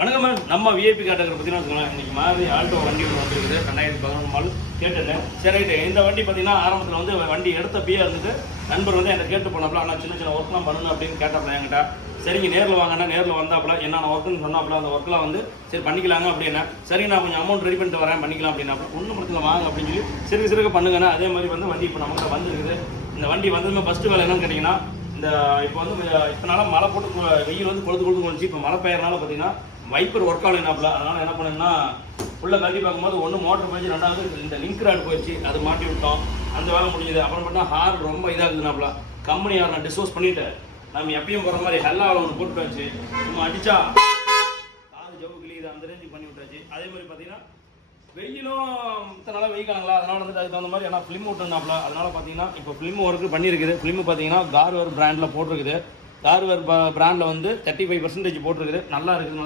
வணக்கம் மேம். நம்ம VIP category பார்த்தீங்கன்னா வச்சுக்கோங்களேன், இன்னைக்கு மாதிரி ஆல்டோ வண்டி ஒன்று வந்துருக்குது 2011 மாடல் கேட்டுட்டேன். சரி ரைட்டு. இந்த வண்டி பார்த்தீங்கன்னா ஆரம்பத்தில் வந்து வண்டி எடுத்த பியா இருந்துட்டு நண்பர் வந்து என்கிட்ட கேட்டு போனாப்புல, ஆனால் சின்ன சின்ன ஒர்க்லாம் பண்ணணும் அப்படின்னு கேட்டாப்புல என்கிட்ட. சரிங்க நேரில் வாங்கினா நேரில் வந்தாப்புல என்னென்ன ஒர்க்குன்னு சொன்னாப்புல, அந்த ஒர்க்கெலாம் வந்து சரி பண்ணிக்கலாங்க அப்படின்னா, சரி நான் கொஞ்சம் அமௌண்ட் ரெடி பண்ணிட்டு வரேன் பண்ணிக்கலாம் அப்படின்னாப்புல, ஒன்றும் பிரச்சனை வாங்க அப்படின்னு சொல்லி சிறுக சிறுக பண்ணுங்கண்ணா. அதே மாதிரி வந்து வண்டி இப்போ நமக்கு வந்துருக்குது. இந்த வண்டி வந்ததுமே ஃபஸ்ட்டு வேலை என்னன்னு கேட்டிங்கன்னா, இந்த இப்போ வந்து இப்போனால மழை போட்டு வெயில் வந்து கொழுது வந்துச்சு. இப்போ மழை பெய்யறனால பார்த்தீங்கன்னா வைப்பர் ஒர்க் ஆகலைனாப்புல. அதனால் என்ன பண்ணேன்னா ஃபுல்லாக கட்டி பார்க்கும்போது ஒன்று மோட்டர் போயிடுச்சு, ரெண்டாவது இந்த லிங்க் ராட் போயிடுச்சு, அது மாட்டி விட்டோம். அந்த வேலை முடியுது. அப்புறம் பார்த்தா ஹார் ரொம்ப இதாகுதுனாப்புல. கம்பெனி யார் நான் டிஸ்போஸ் பண்ணிவிட்டு நம்ம எப்பயும் போகிற மாதிரி ஹெல்லாவில் ஒன்று போட்டு வச்சு சும்மா அடித்தா காது ஜவு கிளியுது, அந்த ரேஞ்சுக்கு பண்ணி விட்டாச்சு. அதே மாதிரி பார்த்தீங்கன்னா வெயிலும் இத்தனால வெயிக்காங்களா, அதனால் வந்துட்டு அதுக்கு தகுந்த மாதிரி ஏன்னா ஃபிலிம் விட்டுனாப்புல. அதனால் பார்த்தீங்கன்னா இப்போ ஃபிலிம் ஒர்க்கு பண்ணியிருக்குது. ஃபிலிம் பார்த்தீங்கன்னா கார்வேர் பிராண்டில் போட்டிருக்குது. கார்வேர் பிராண்டில் வந்து 35% போட்டிருக்குது. நல்லா இருக்குது. நல்லா